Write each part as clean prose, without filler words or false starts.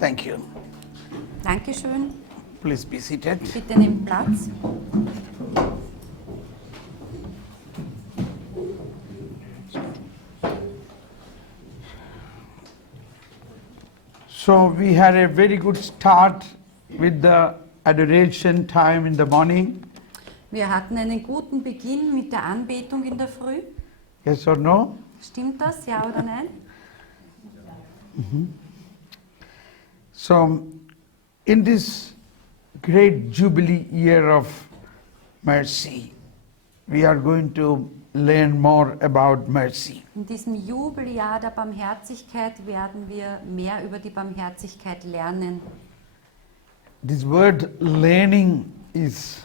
Thank you. Dankeschön. Please be seated. Bitte nehmt Platz. So we had a very good start with the adoration time in the morning. Wir hatten einen guten Beginn mit der Anbetung in der Früh. Yes or no? Stimmt das, ja oder nein? So in this great Jubilee year of mercy, we are going to learn more about mercy. In diesem Jubeljahr der Barmherzigkeit werden wir mehr über die Barmherzigkeit lernen. This word learning is,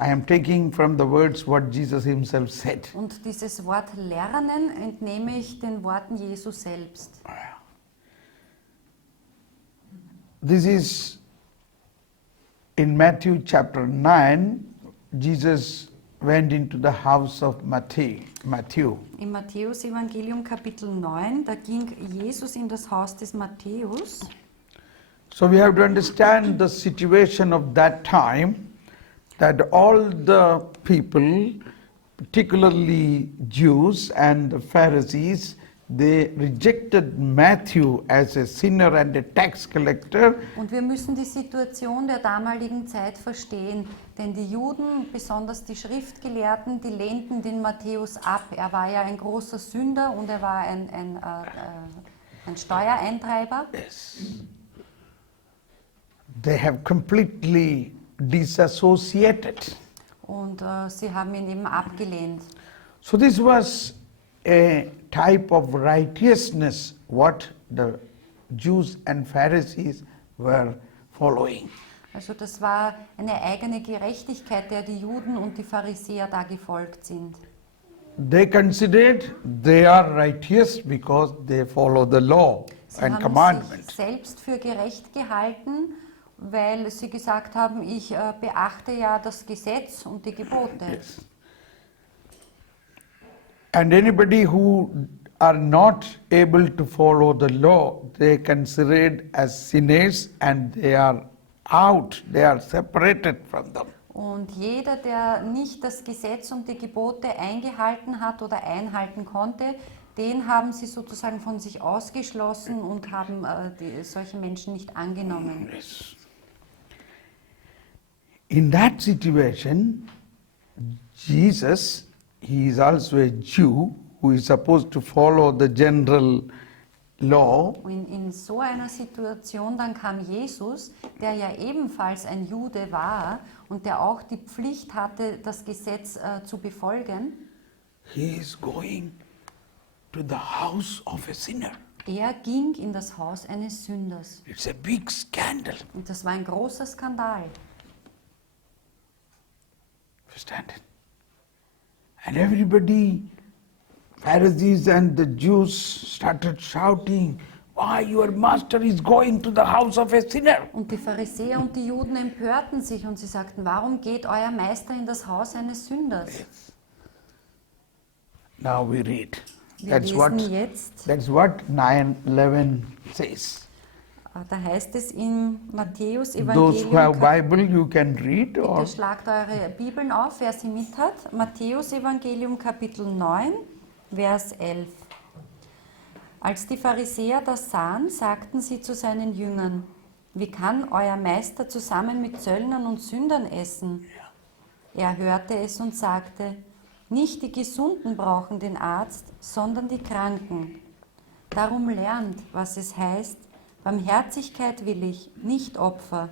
I am taking from the words what Jesus himself said. Und dieses Wort lernen entnehme ich den Worten Jesu selbst. This is in Matthew chapter 9, Jesus went into the house of Matthew. Im Matthäus-Evangelium Kapitel 9, da ging Jesus in das Haus des Matthäus. So we have to understand the situation of that time, that all the people, particularly Jews and the Pharisees, they rejected Matthew as a sinner and a tax collector. Und wir müssen die Situation der damaligen Zeit verstehen, denn die Juden, besonders die Schriftgelehrten, die lehnten den Matthäus ab. Er war ja ein großer Sünder und er war ein Steuereintreiber. Yes. They have completely disassociated. Und sie haben ihn eben abgelehnt. So this was a type of righteousness what the Jews and Pharisees were following. Also das war eine eigene Gerechtigkeit, der die Juden und die Pharisäer da gefolgt sind. They considered they are righteous because they follow the law Sie and haben sich commandments. selbst für gerecht gehalten, weil sie gesagt haben, ich beachte ja das Gesetz und die Gebote. Yes. And anybody who are not able to follow the law, they considered as sinners and they are out, they are separated from them. Und jeder, der nicht das Gesetz und die Gebote eingehalten hat oder einhalten konnte, den haben sie sozusagen von sich ausgeschlossen und haben solche Menschen nicht angenommen. Yes. In that situation, Jesus, he is also a Jew who is supposed to follow the general law. In so einer Situation dann kam Jesus, der ja ebenfalls ein Jude war und der auch die Pflicht hatte, das Gesetz zu befolgen. He is going to the house of a sinner. Er ging in das Haus eines Sünders. It's a big scandal. Und das war ein großer Skandal. Understand it? And everybody, Pharisees and the Jews started shouting, why your master is going to the house of a sinner? Und die Pharisäer und die Juden empörten sich und sie sagten, warum geht euer Meister in das Haus eines Sünders? Yes. Now we read. Wir lesen jetzt, That's what 9:11 says. da heißt es in Matthäus Those who have Evangelium, Bible, you can read. Or bitte schlagt eure Bibeln auf, wer sie mit hat. Matthäus Evangelium Kapitel 9, Vers 11. Als die Pharisäer das sahen, sagten sie zu seinen Jüngern, wie kann euer Meister zusammen mit Zöllnern und Sündern essen? Er hörte es und sagte, nicht die Gesunden brauchen den Arzt, sondern die Kranken. Darum lernt, was es heißt, Barmherzigkeit will ich, nicht Opfer.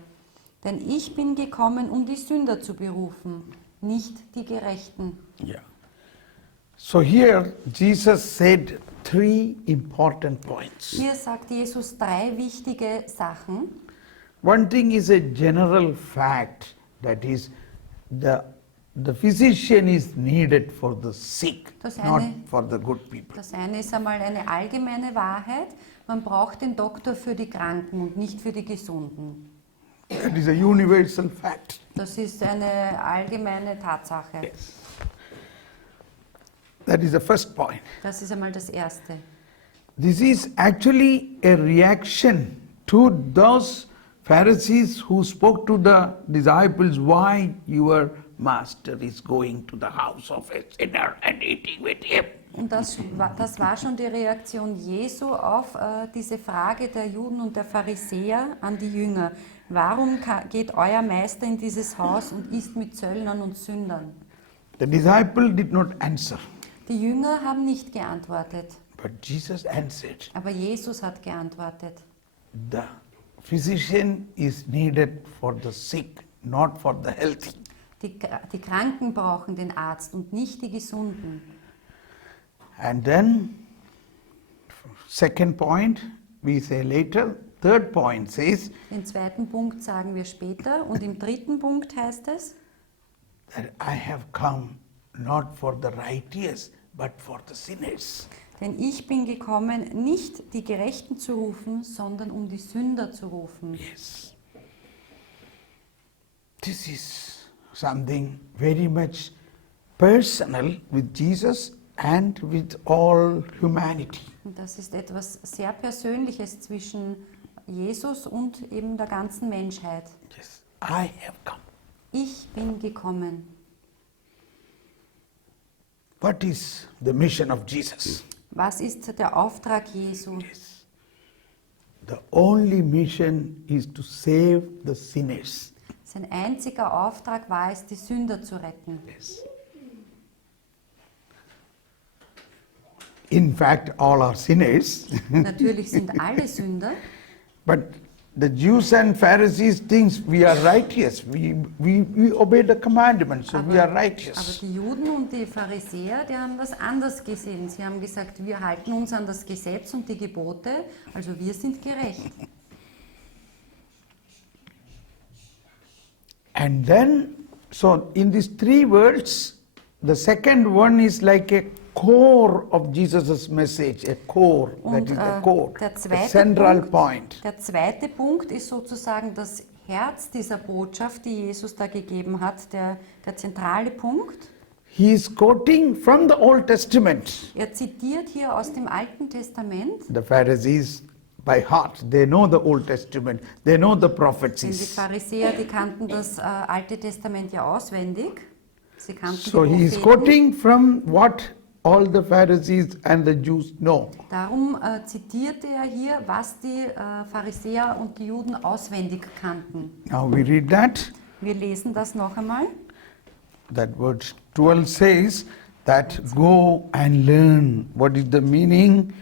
Denn ich bin gekommen, um die Sünder zu berufen, nicht die Gerechten. yeah. So here Jesus said three important points. Hier sagt Jesus drei wichtige Sachen. One thing is a general fact, that is the physician is needed for the sick, Das not eine- for the good people. Das eine ist einmal eine allgemeine Wahrheit. Man braucht den Doktor für die Kranken und nicht für die Gesunden. That is a universal fact. Das ist eine allgemeine Tatsache. Yes. That is the first point. Das ist einmal das Erste. This is actually a reaction to to those Pharisees who spoke to the disciples, why your master is going to the house of a sinner and eating with him. Und das war schon die Reaktion Jesu auf diese Frage der Juden und der Pharisäer an die Jünger. Warum geht euer Meister in dieses Haus und isst mit Zöllnern und Sündern? The disciple did not answer, Die Jünger haben nicht geantwortet, but Jesus answered. aber Jesus hat geantwortet. The physician is needed for the sick, not for the healthy. Die Kranken brauchen den Arzt und nicht die Gesunden. And then, second point, we say later. Third point says Den zweiten Punkt sagen wir später und im dritten Punkt heißt es, that I have come not for the righteous, but for the sinners. denn ich bin gekommen, nicht die Gerechten zu rufen, sondern um die Sünder zu rufen. Yes. This is something very much personal with Jesus and with all humanity. Und das ist etwas sehr Persönliches zwischen Jesus und eben der ganzen Menschheit. Yes, I have come. Ich bin gekommen. What is the mission of Jesus? Was ist der Auftrag Jesu? Yes. The only mission is to save the sinners. Sein einziger Auftrag war es, die Sünder zu retten. Yes. In fact, all are sinners. Natürlich sind alle Sünder, But the Jews and Pharisees thinks we are righteous. We obey the commandments, so we are aber righteous. die Juden und die Pharisäer, die haben das anders gesehen. Sie haben gesagt, wir halten uns an das Gesetz und die Gebote, also wir sind gerecht. And then, so in these three words, the second one is like a core of Jesus' message, a core, Und that is the core, der the zweite central Punkt, point. der zweite Punkt ist sozusagen das Herz dieser Botschaft, die Jesus da gegeben hat, der zentrale Punkt. He is quoting from the Old Testament. Er zitiert hier aus dem Alten Testament, The Pharisees, by heart, they know the Old Testament, they know the denn die prophecies. Pharisäer, die kannten das Alte Testament ja auswendig. Sie kannten So die he is Propheten. quoting from what all the Pharisees and the Jews know. Darum zitierte er hier, was die Pharisäer und die Juden auswendig kannten. Now we read that. Wir lesen das noch einmal. That verse 12 says that go and learn what is the meaning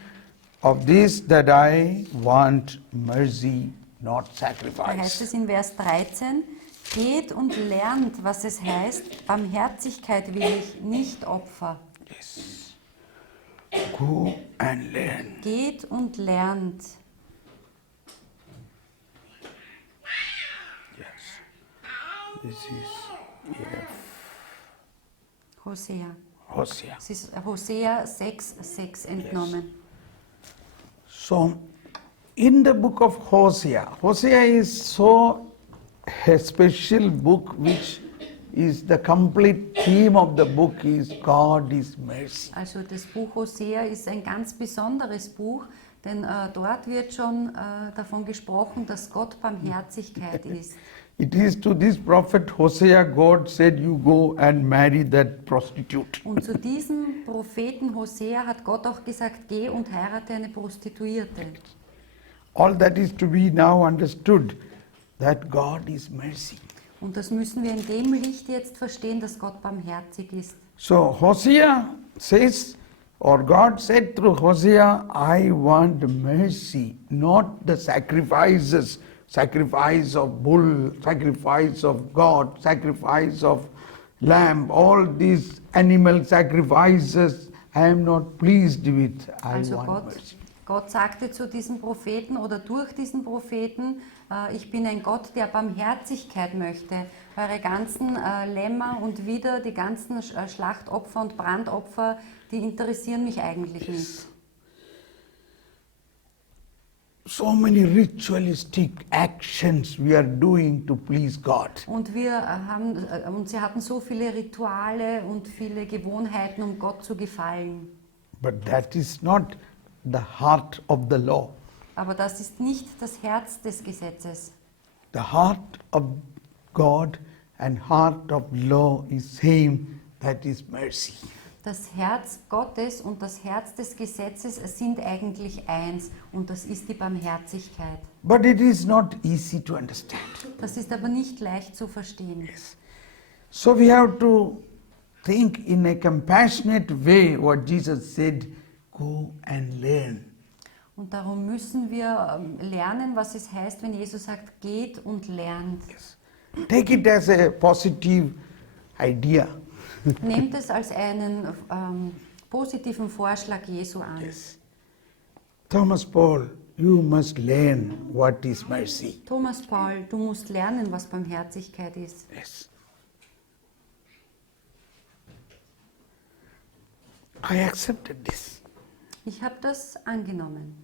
of this, that I want mercy, not Da heißt sacrifice. es in Vers 13, geht und lernt, was es heißt, Barmherzigkeit will ich, nicht Opfer. Yes. Go and learn. Geht und lernt. Yes. This is Hosea. Hosea. Es ist Hosea 6,6 entnommen. So, in the book of Hosea, Hosea is so a special book which is the complete theme of the book is God is mercy. Also das Buch Hosea ist ein ganz besonderes Buch, denn dort wird schon davon gesprochen, dass Gott Barmherzigkeit ist. It is to this prophet Hosea God said, you go and marry that prostitute. Und zu diesem Propheten Hosea hat Gott auch gesagt, geh und heirate eine Prostituierte. All that is to be now understood, that God is mercy. Und das müssen wir in dem Licht jetzt verstehen, dass Gott barmherzig ist. So Hosea says, or God said through Hosea, I want mercy, not the sacrifices, sacrifice of bull, sacrifice of God, sacrifice of lamb, all these animal sacrifices, I am not pleased with. I Also want mercy. Gott sagte zu diesem Propheten oder durch diesen Propheten, ich bin ein Gott, der Barmherzigkeit möchte. Eure ganzen Lämmer und Widder, die ganzen Schlachtopfer und Brandopfer, die interessieren mich eigentlich nicht. So many ritualistic actions we are doing to please God. Und sie hatten so viele Rituale und viele Gewohnheiten, um Gott zu gefallen. But that is not the heart of the law. Aber das ist nicht das Herz des Gesetzes. The heart of God and heart of law is same, that is mercy. Das Herz Gottes und das Herz des Gesetzes sind eigentlich eins und das ist die Barmherzigkeit. But it is not easy to understand. Das ist aber nicht leicht zu verstehen. So we have to think in a compassionate way what Jesus said, go and learn. Und darum müssen wir lernen, was es heißt, wenn Jesus sagt, geht und lernt. Take it as a positive idea. Nehmt es als einen positiven Vorschlag Jesu an. Thomas Paul, you must learn what is mercy. Thomas Paul, du musst lernen, was Barmherzigkeit ist. Yes. I accepted this. Ich habe das angenommen.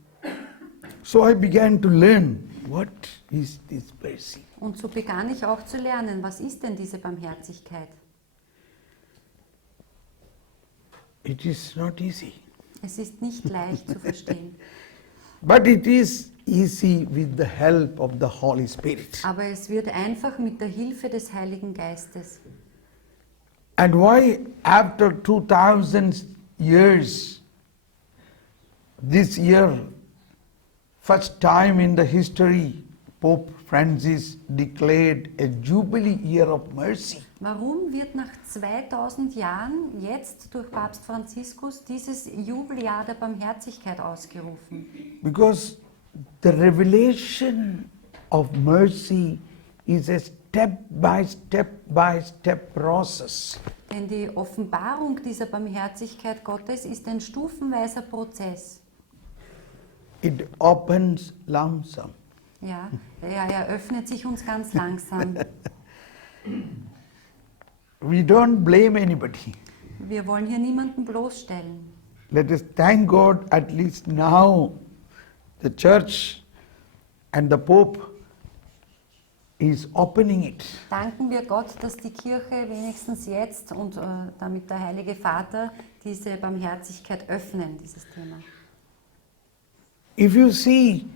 So I began to learn what is this mercy. Und so begann ich auch zu lernen, was ist denn diese Barmherzigkeit? It is not easy. Es ist nicht leicht zu verstehen, But it is easy with the help of the Holy Spirit. aber es wird einfach mit der Hilfe des Heiligen Geistes. And why after 2000 years, this year, first time in the history, Pope Francis declared a Jubilee year of mercy. Warum wird nach 2000 Jahren jetzt durch Papst Franziskus dieses Jubeljahr der Barmherzigkeit ausgerufen? Because the revelation of mercy is a step by step process. Denn die Offenbarung dieser Barmherzigkeit Gottes ist ein stufenweiser Prozess. It opens langsam. Ja, er eröffnet sich uns ganz langsam. We don't blame anybody. Wir wollen hier niemanden bloßstellen. Let us thank God at least now the church and the Pope is opening it. Danken wir Gott, dass die Kirche wenigstens jetzt und damit der Heilige Vater diese Barmherzigkeit öffnen, dieses Thema. If you see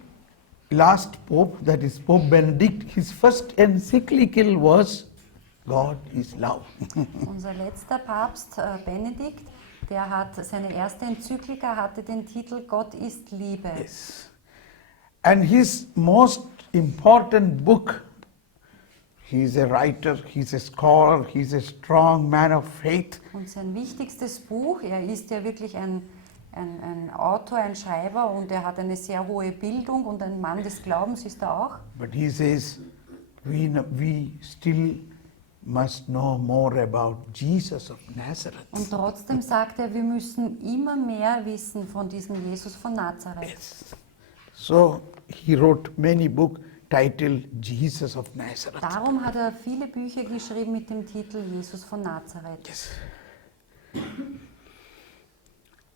last Pope, that is Pope Benedict, his first encyclical was God is love. Unser letzter Papst Benedikt, der hat seine erste Enzyklika hatte den Titel Gott ist Liebe. Yes. And his most important book, he is a writer, he is a scholar, he is a strong man of faith. Und sein wichtigstes Buch, er ist ja wirklich ein Autor, ein Schreiber und er hat eine sehr hohe Bildung und ein Mann des Glaubens ist er auch. But he says, we still must know more about Jesus of Nazareth. Und trotzdem sagt er, wir müssen immer mehr wissen von diesem Jesus von Nazareth. Yes. So he wrote many books titled Jesus of Nazareth. Darum hat er viele Bücher geschrieben mit dem Titel Jesus von Nazareth. Yes.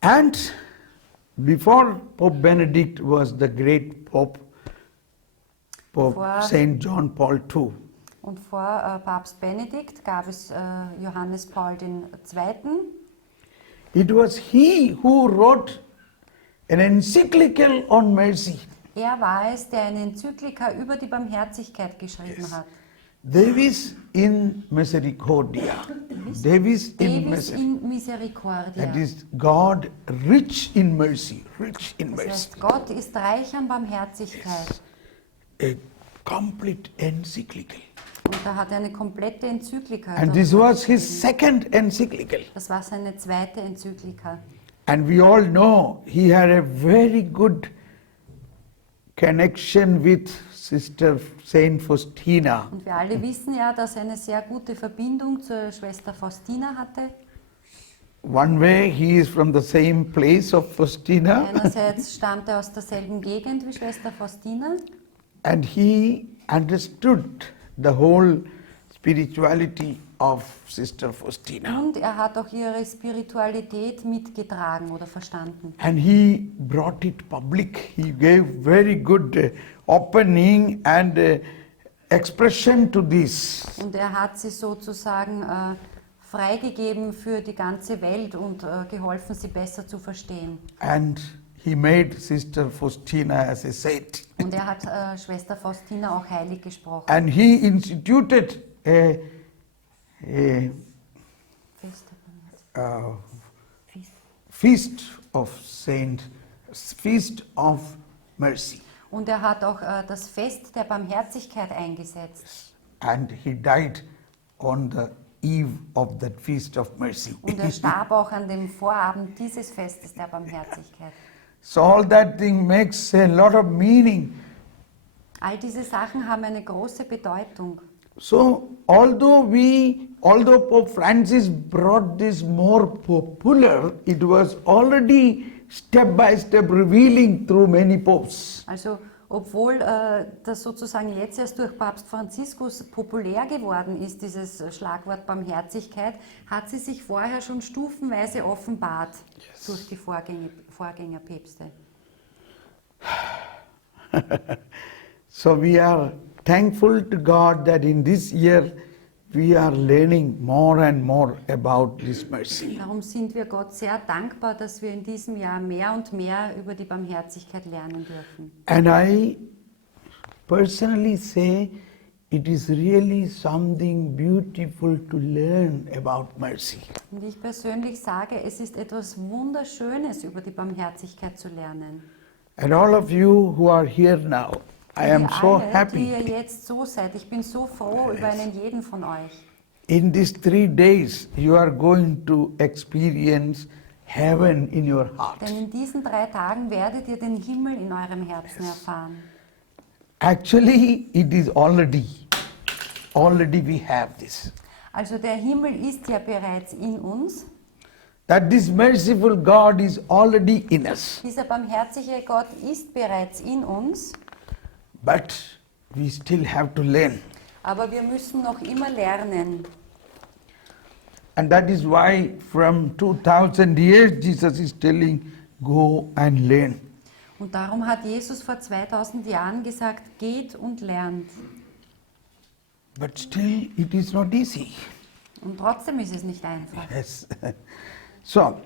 And before Pope Benedict was the great Pope, Vor- Saint John Paul II. Und vor Papst Benedikt gab es Johannes Paul II. It was he who wrote an encyclical on mercy. Er war es, der eine Enzyklika über die Barmherzigkeit geschrieben hat. Devis in misericordia. Devis in Devis mercy. in Misericordia. That is God rich in mercy. Rich in Das mercy. heißt, Gott ist reich an Barmherzigkeit. A complete encyclical. Und da hat er eine komplette Enzyklika. And this darüber was his geschrieben. second encyclical. Das war seine zweite Enzyklika. And we all know he had a very good connection with Sister Saint Faustina. Und wir alle wissen ja, dass er eine sehr gute Verbindung zur Schwester Faustina hatte. One way he is from the same place of Faustina, Einerseits stammt er aus derselben Gegend wie Schwester Faustina and he understood the whole spirituality of Sister Faustina. und er hat auch ihre Spiritualität mitgetragen oder verstanden. And he brought it public. He gave very good opening and expression to this. Und er hat sie sozusagen freigegeben für die ganze Welt und geholfen, sie besser zu verstehen. And he made Sister Faustina as a saint. Und er hat Schwester Faustina auch heilig gesprochen. And he instituted a Feste Barmherzigkeit. uh, Feast. feast of mercy. Und er hat auch das Fest der Barmherzigkeit eingesetzt. And he died on the eve of that feast of mercy. Und er starb auch an dem Vorabend dieses Festes der Barmherzigkeit. So all that thing makes a lot of meaning. All diese Sachen haben eine große Bedeutung. So although Pope Francis brought this more popular, it was already step by step revealing through many popes. Also obwohl das sozusagen jetzt erst durch Papst Franziskus populär geworden ist, dieses Schlagwort Barmherzigkeit, hat sie sich vorher schon stufenweise offenbart durch die Vorgängerpäpste. So we are thankful to God that in this year we are learning more and more about this mercy. Darum sind wir Gott sehr dankbar, dass wir in diesem Jahr mehr und mehr über die Barmherzigkeit lernen dürfen. And I personally say it is really something beautiful to learn about mercy. Und ich persönlich sage, es ist etwas Wunderschönes, über die Barmherzigkeit zu lernen. And all of you who are here now, I am so alle, die happy. ihr jetzt so seid, ich bin so froh über einen jeden von euch. In these 3 days, you are going to experience heaven in your heart. Denn in diesen 3 Tagen werdet ihr den Himmel in eurem Herzen erfahren. Actually, it is already we have this. Also der Himmel ist ja bereits in uns. That this merciful God is already in us. Dieser barmherzige Gott ist bereits in uns, But we still have to learn. aber wir müssen noch immer lernen. And that is why from 2000 years Jesus is telling, go and learn. Und darum hat Jesus vor 2000 Jahren gesagt, geht und lernt. But still it is not easy. Und trotzdem ist es nicht einfach. Yes. So,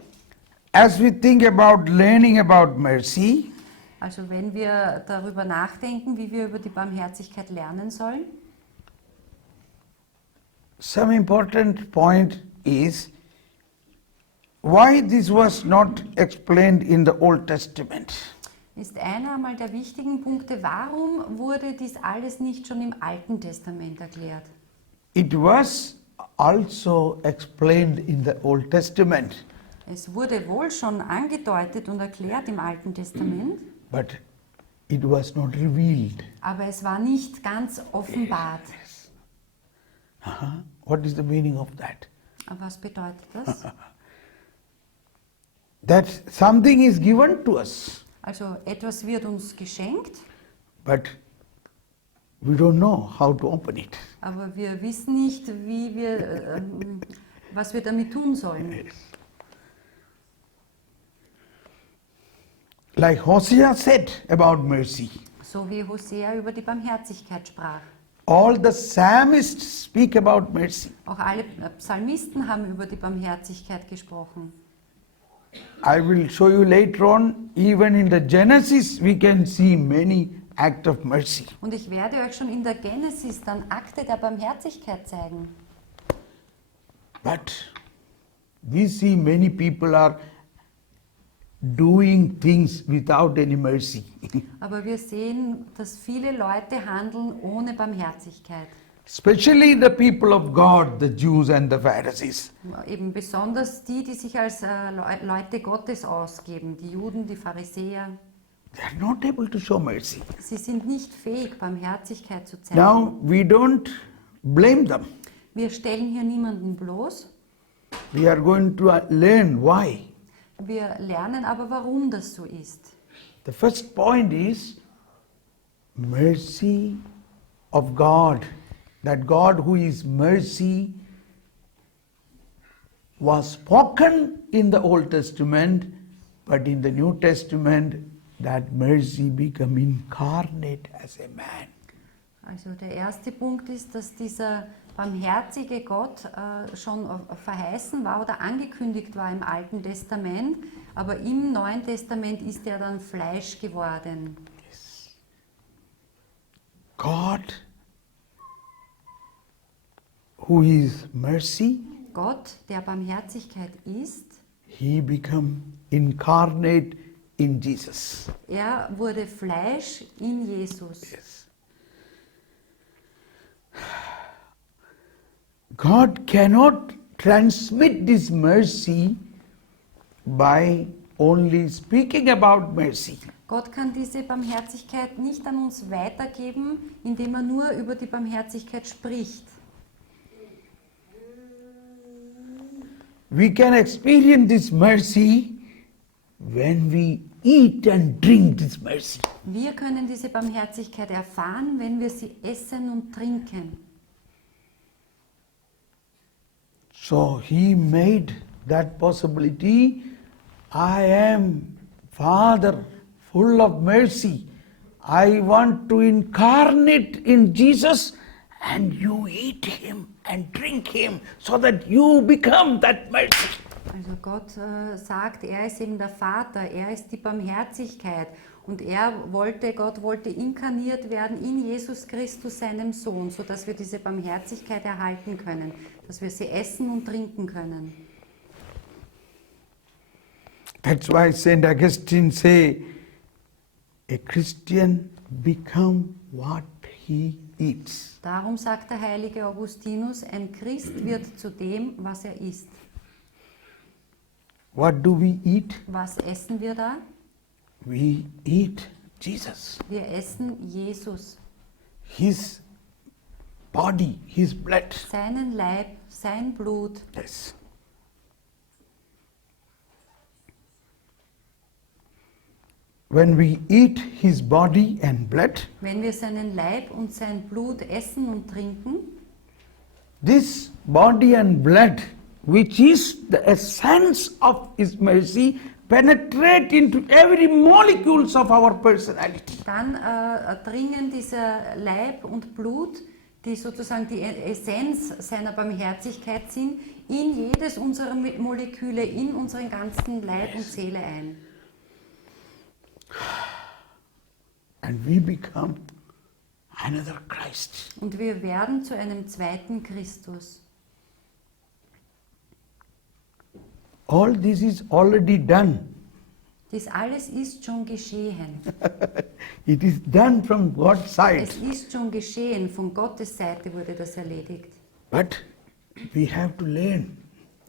as we think about learning about mercy, Also wenn wir darüber nachdenken, wie wir über die Barmherzigkeit lernen sollen, some important point is why this was not explained in the Old Testament. ist einer einmal der wichtigen Punkte, warum wurde dies alles nicht schon im Alten Testament erklärt? It was also explained in the Old Testament, Es wurde wohl schon angedeutet und erklärt im Alten Testament, but it was not revealed. aber es war nicht ganz offenbart. What is the meaning of that? Aber was bedeutet das? That something is given to us, Also etwas wird uns geschenkt, but we don't know how to open it. aber wir wissen nicht, was wir damit tun sollen. Like Hosea said about mercy, So wie Hosea über die Barmherzigkeit sprach. all the psalmists speak about mercy. Auch alle Psalmisten haben über die Barmherzigkeit gesprochen. I will show you later on, even in the Genesis, we can see many acts of mercy. Und ich werde euch schon in der Genesis dann Akte der Barmherzigkeit zeigen. But we see many people are doing things without any mercy. Aber wir sehen, dass viele Leute handeln ohne Barmherzigkeit. Especially the people of God, the Jews and the Pharisees. Eben besonders die, die sich als Leute Gottes ausgeben, die Juden, die Pharisäer. They are not able to show mercy. Sie sind nicht fähig, Barmherzigkeit zu zeigen. Now we don't blame them. Wir stellen hier niemanden bloß. We are going to learn why. Wir lernen aber, warum das so ist. The first point is mercy of God. That God who is mercy was spoken in the Old Testament, but in the New Testament that mercy become incarnate as a man. Also der erste Punkt ist, dass dieser barmherzige Gott schon verheißen war oder angekündigt war im Alten Testament, Aber im Neuen Testament ist er dann Fleisch geworden. God, who is mercy, Gott, der Barmherzigkeit ist, he became incarnate in Jesus. er wurde Fleisch in Jesus. Yes. God cannot transmit this mercy by only speaking about mercy. Gott kann diese Barmherzigkeit nicht an uns weitergeben, indem er nur über die Barmherzigkeit spricht. We can experience this mercy when we eat and drink this mercy. Wir können diese Barmherzigkeit erfahren, wenn wir sie essen und trinken. So he made that possibility. I am Father, full of mercy. I want to incarnate in Jesus, and you eat him and drink him so that you become that mercy. Also Gott sagt, er ist eben der Vater, er ist die Barmherzigkeit und Gott wollte inkarniert werden in Jesus Christus, seinem Sohn, sodass wir diese Barmherzigkeit erhalten können, dass wir sie essen und trinken können. That's why St. Augustine say, a Christian become what he eats. Darum sagt der heilige Augustinus, ein Christ wird zu dem, was er ist. What do we eat? Was essen wir da? We eat Jesus. Wir essen Jesus, His body, his blood. seinen Leib, sein Blut. Yes. When we eat his body and blood, Wenn wir seinen Leib und sein Blut essen und trinken, this body and blood, which is the essence of his mercy, penetrate into every molecules of our personality. dann dringen dieser Leib und Blut, die sozusagen die Essenz seiner Barmherzigkeit sind, in jedes unserer Moleküle, in unseren ganzen Leib und Seele ein. And we become another Christ. Und wir werden zu einem zweiten Christus. All this is already done. Dies alles ist schon geschehen. It is done from God's side. Es ist schon geschehen. Von Gottes Seite wurde das erledigt. But we have to learn.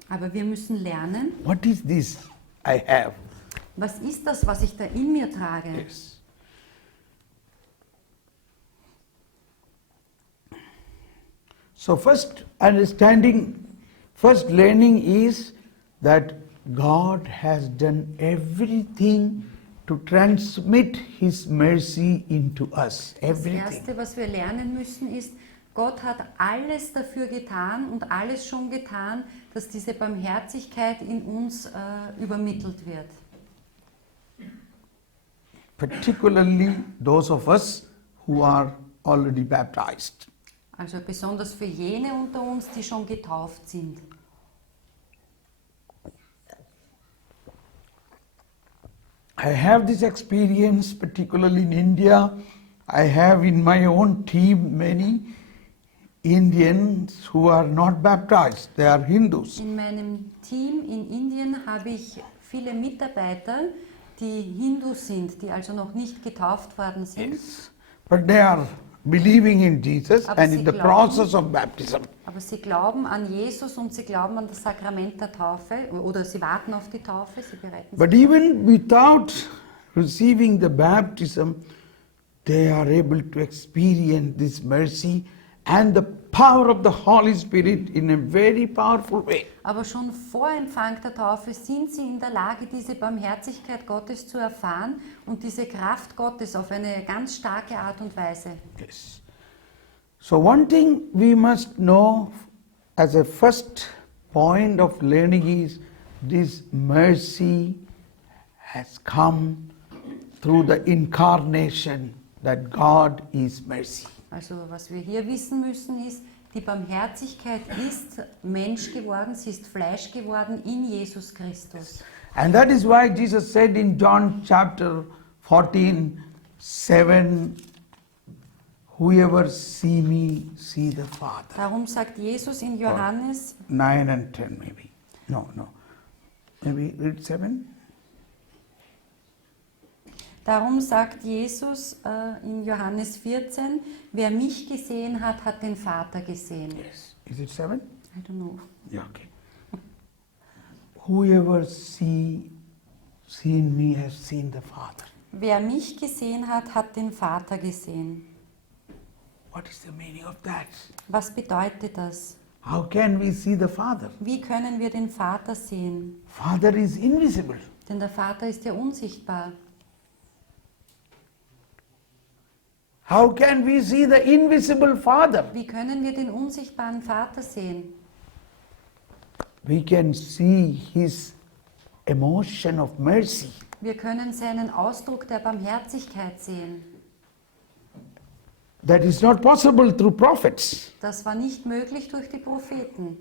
Aber wir müssen lernen, What is this I have? was ist das, was ich da in mir trage? Yes. So first understanding, first learning is that God has done everything to transmit His mercy into us. Das Everything. Erste, was wir lernen müssen, ist, Gott hat alles dafür getan und alles schon getan, dass diese Barmherzigkeit in uns übermittelt wird. Particularly those of us who are already baptized. Also besonders für jene unter uns, die schon getauft sind. I have this experience, particularly in India. I have in my own team many Indians who are not baptized, they are Hindus. In meinem Team in Indien habe ich viele Mitarbeiter, die Hindus sind, die also noch nicht getauft worden sind. But they are believing in Jesus Aber and sie in the glauben- process of baptism. Aber sie glauben an Jesus und sie glauben an das Sakrament der Taufe oder sie warten auf die Taufe, sie bereiten sich But even without receiving the baptism, they are able to experience this mercy and the power of the Holy Spirit in a very powerful way. Aber schon vor Empfang der Taufe sind sie in der Lage, diese Barmherzigkeit Gottes zu erfahren und diese Kraft Gottes auf eine ganz starke Art und Weise. Yes. So one thing we must know as a first point of learning is this mercy has come through the incarnation, that God is mercy. Also was wir hier wissen müssen ist, die Barmherzigkeit ist Mensch geworden, sie ist Fleisch geworden in Jesus Christus. And that is why Jesus said in John chapter 14:7, whoever see me, see the Father. Darum sagt Jesus in Johannes 9 and 10 maybe. No. Maybe read 7. Darum sagt Jesus in Johannes 14, wer mich gesehen hat, hat den Vater gesehen. Yes. Is it 7? I don't know. Yeah, okay. Whoever seen me has seen the Father. Wer mich gesehen hat, hat den Vater gesehen. What is the meaning of that? Was bedeutet das? How can we see the Father? Wie können wir den Vater sehen? Father is invisible. Denn der Vater ist ja unsichtbar. How can we see the invisible Father? Wie können wir den unsichtbaren Vater sehen? We can see his emotion of mercy. Wir können seinen Ausdruck der Barmherzigkeit sehen. That is not possible through prophets. Das war nicht möglich durch die Propheten.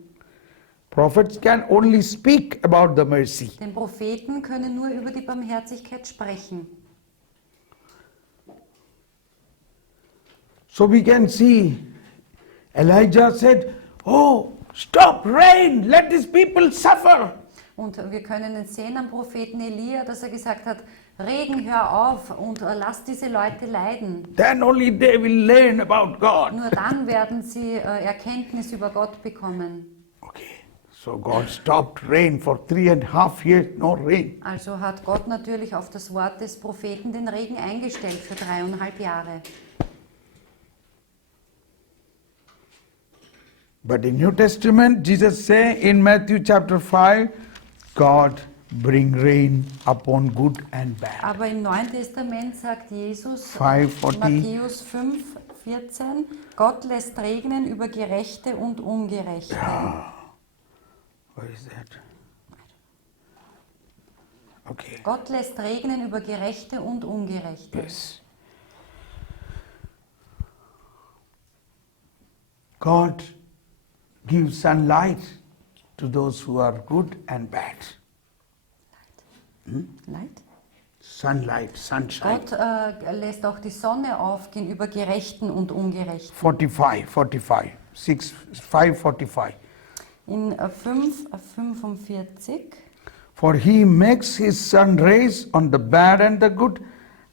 Prophets can only speak about the mercy. Denn Propheten können nur über die Barmherzigkeit sprechen. So we can see Elijah said, "Oh, stop rain, let these people suffer." Und wir können es sehen am Propheten Elia, dass er gesagt hat, Regen, hör auf und lass diese Leute leiden. Then only they will learn about God. Nur dann werden sie Erkenntnis über Gott bekommen. Okay, so God stopped rain for 3.5 years, no rain. Also hat Gott natürlich auf das Wort des Propheten den Regen eingestellt für 3,5 Jahre. But in New Testament, Jesus say in Matthew chapter 5, God bring rain upon good and bad. Aber im Neuen Testament sagt Jesus, 5:40. Matthäus 5,14, Gott lässt regnen über Gerechte und Ungerechte. What is that? Okay. Gott lässt regnen über Gerechte und Ungerechte. Yes. God gives sunlight to those who are good and bad. Leid? Sunlight, sunshine. Gott lässt auch die Sonne aufgehen über Gerechten und Ungerechten. 5:45. In 5,45. For he makes his sun raise on the bad and the good,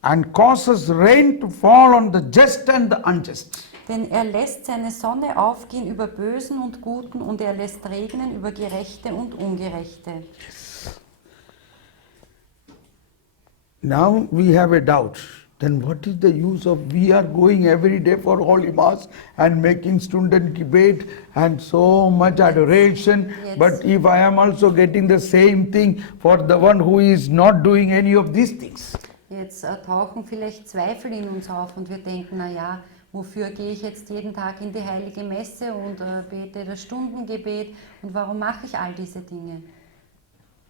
and causes rain to fall on the just and the unjust. Denn er lässt seine Sonne aufgehen über Bösen und Guten und er lässt regnen über Gerechte und Ungerechte. Now we have a doubt. Then what is the use of we are going every day for Holy Mass and making student debate and so much adoration. Yes. But if I am also getting the same thing for the one who is not doing any of these things. Jetzt tauchen vielleicht Zweifel in uns auf und wir denken, naja, wofür gehe ich jetzt jeden Tag in die heilige Messe und bete das Stundengebet und warum mache ich all diese Dinge?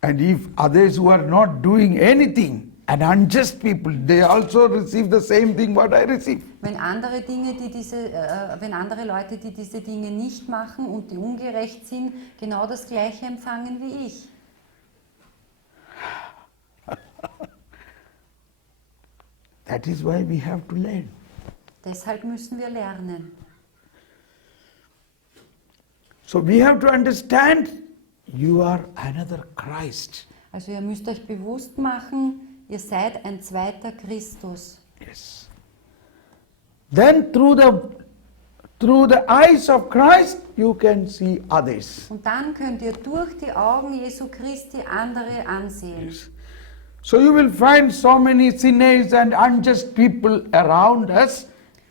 And if others who are not doing anything and unjust people, they also receive the same thing what I receive. Wenn andere Leute, die diese Dinge nicht machen und die ungerecht sind, genau das Gleiche empfangen wie ich. That is why we have to learn. Deshalb müssen wir lernen. So we have to understand you are another Christ. Also ihr müsst euch bewusst machen, ihr seid ein zweiter Christus. Yes. Then through the eyes of Christ you can see others. Und dann könnt ihr durch die Augen Jesu Christi andere ansehen. Yes. So you will find so many sinners and unjust people around us.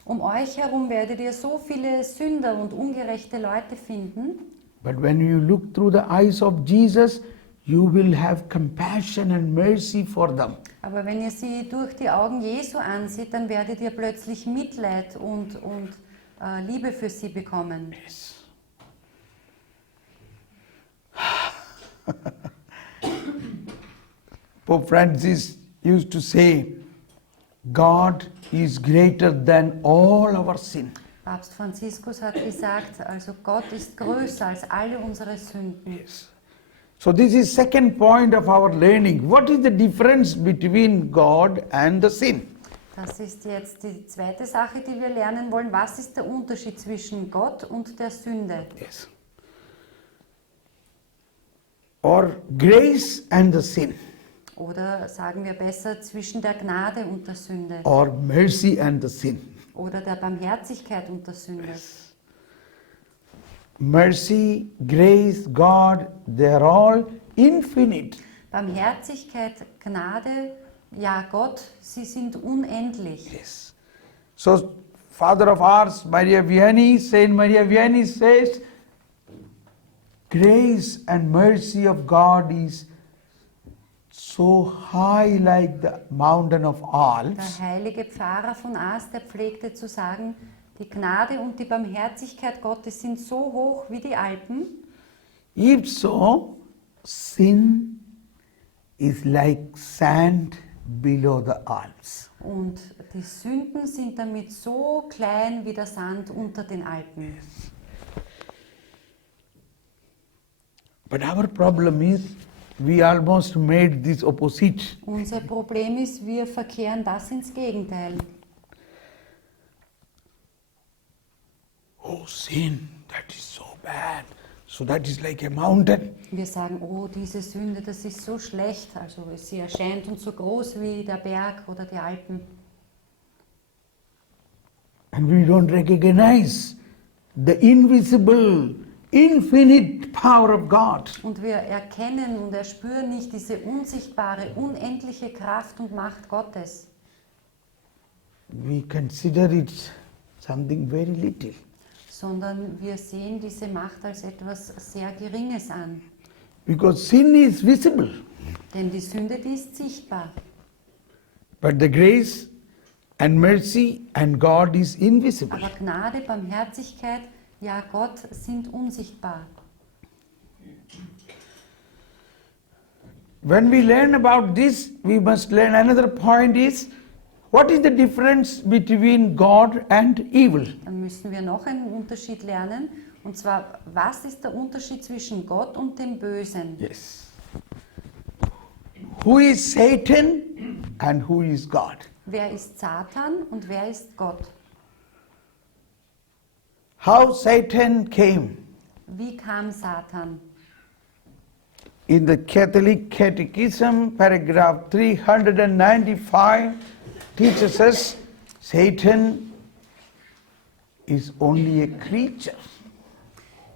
Um euch herum werdet ihr so viele Sünder und ungerechte Leute finden. But when you look through the eyes of Jesus, you will have compassion and mercy for them. Aber wenn ihr sie durch die Augen Jesu ansieht, dann werdet ihr plötzlich Mitleid und Liebe für sie bekommen. Yes. Pope Francis used to say, God is greater than all our sin. Papst Franziskus hat gesagt, also Gott ist größer als alle unsere Sünden. Yes. So this is second point of our learning. What is the difference between God and the sin? Das ist jetzt die zweite Sache, die wir lernen wollen. Was ist der Unterschied zwischen Gott und der Sünde? Yes. Or grace and the sin. Oder sagen wir besser zwischen der Gnade und der Sünde. Or mercy and the sin. Oder der Barmherzigkeit und der Sünde. Mercy, grace, God, they are all infinite. Barmherzigkeit, Gnade, ja Gott, sie sind unendlich. Yes. So, Father of ours, Maria Vianney, Saint Maria Vianney says, grace and mercy of God is so high like the mountain of Der Alps. heilige Pfarrer von Ars, der pflegte zu sagen, die Gnade und die Barmherzigkeit Gottes sind so hoch wie die Alpen. If so, sin is like sand below the Alps. Und die Sünden sind damit so klein wie der Sand unter den Alpen. But our problem is, we almost made this opposite. Unser Problem ist, wir verkehren das ins Gegenteil. Oh, sin, that is so bad. So that is like a mountain. Wir sagen, oh, diese Sünde, das ist so schlecht. Also sie erscheint uns so groß wie der Berg oder die Alpen. And we don't recognize the invisible, infinite power of God. Und wir erkennen und erspüren nicht diese unsichtbare, unendliche Kraft und Macht Gottes. We consider it something very little. Sondern wir sehen diese Macht als etwas sehr Geringes an. Because sin is visible, Denn die Sünde, die ist sichtbar. but the grace and mercy and God is invisible. Aber Gnade, Barmherzigkeit, ja Gott sind unsichtbar. When we learn about this, we must learn another point is, what is the difference between God and evil? Dann müssen wir noch einen Unterschied lernen. Und zwar, was ist der Unterschied zwischen Gott und dem Bösen? Yes. Who is Satan and who is God? Wer ist Satan und wer ist Gott? How Satan came? Wie kam Satan? In the Catholic Catechism, paragraph 395, teaches us Satan is only a creature.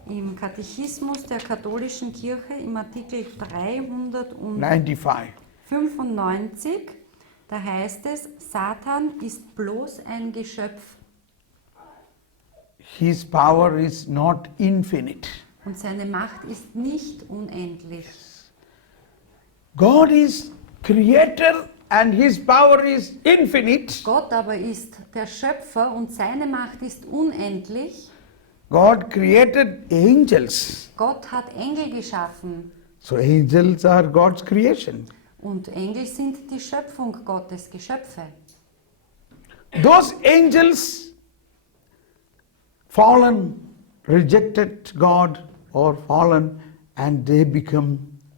Im Katechismus der katholischen Kirche im Artikel 95. 395, da heißt es, Satan ist bloß ein Geschöpf His power is not infinite. und seine Macht ist nicht unendlich. God is creator and his power is infinite. Gott aber ist der Schöpfer und seine Macht ist unendlich. God created angels. Gott hat Engel geschaffen So angels are God's creation. und Engel sind die Schöpfung Gottes, Geschöpfe. Those angels fallen, rejected God or fallen, and they become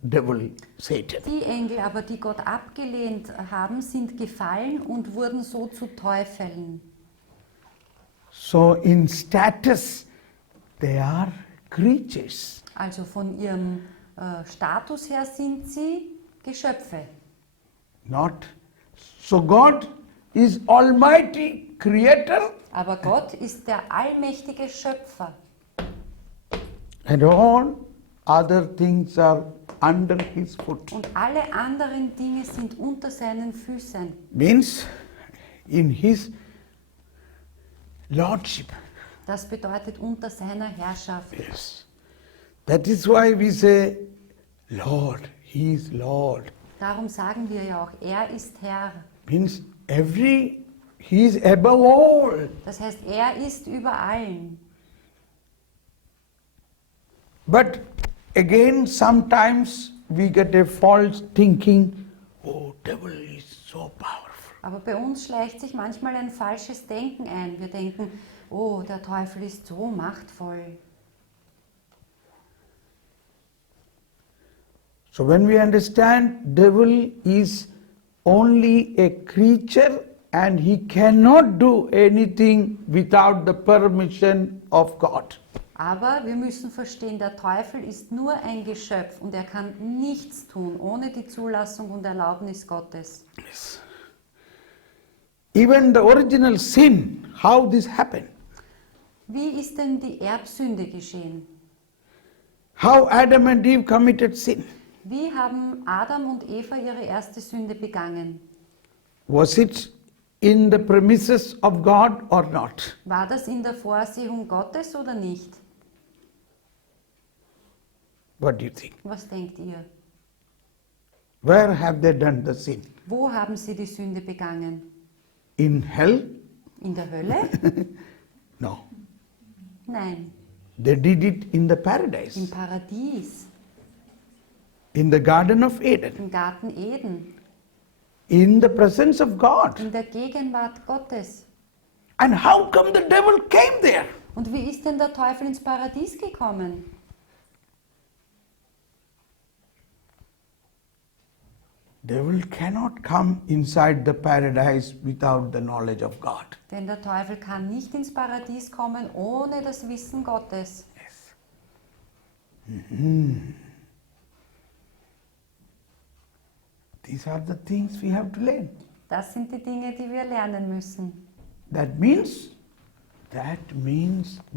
devil, Satan. Die Engel aber, die Gott abgelehnt haben, sind gefallen und wurden so zu Teufeln. So in status, they are creatures. Also von ihrem Status her sind sie Geschöpfe. Not so God is almighty creator Aber Gott ist der allmächtige Schöpfer. and all other things are under his foot. Und alle anderen Dinge sind unter seinen Füßen. Means in his lordship. Das bedeutet unter seiner Herrschaft. Yes. That is why we say, Lord, he is Lord. Darum sagen wir ja auch, er ist Herr. Means he is above all. Das heißt, er ist über allen. But again, sometimes we get a false thinking, oh, devil is so powerful. Aber bei uns schleicht sich manchmal ein falsches Denken ein. Wir denken, oh, der Teufel ist so machtvoll. So when we understand devil is only a creature and he cannot do anything without the permission of God. Aber wir müssen verstehen, der Teufel ist nur ein Geschöpf und er kann nichts tun ohne die Zulassung und Erlaubnis Gottes. Yes. Even the original sin, how this happened, Wie ist denn die Erbsünde geschehen? how Adam and Eve committed sin. Wie haben Adam und Eva ihre erste Sünde begangen? Was it in the premises of God or not? War das in der Vorsehung Gottes oder nicht? What do you think? Was denkt ihr? Where have they done the sin? Wo haben sie die Sünde begangen? In hell? In der Hölle? No. Nein, They did it in the im paradise, Paradies, in the Garden of Eden, im Garten Eden, in the presence of God. in der Gegenwart Gottes. And how come the devil came there? Und wie ist denn der Teufel ins Paradies gekommen? Devil cannot come inside the paradise without the knowledge of God. Denn der Teufel kann nicht ins Paradies kommen ohne das Wissen Gottes. These are the things we have to learn. Das sind die Dinge, die wir lernen müssen. That means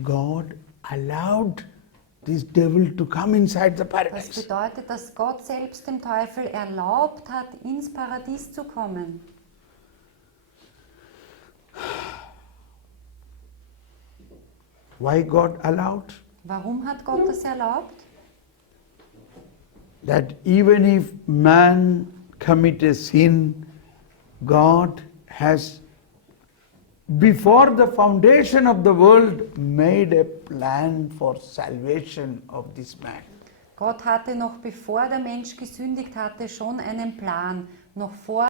God allowed this devil to come inside the Das paradise. bedeutet, dass Gott selbst dem Teufel erlaubt hat, ins Paradies zu kommen. Why God allowed? Warum hat Gott das erlaubt? That even if man commit a sin, God has, before the foundation of the world, made a plan for salvation of this man. Gott hatte noch bevor der Mensch gesündigt hatte schon einen Plan, noch vor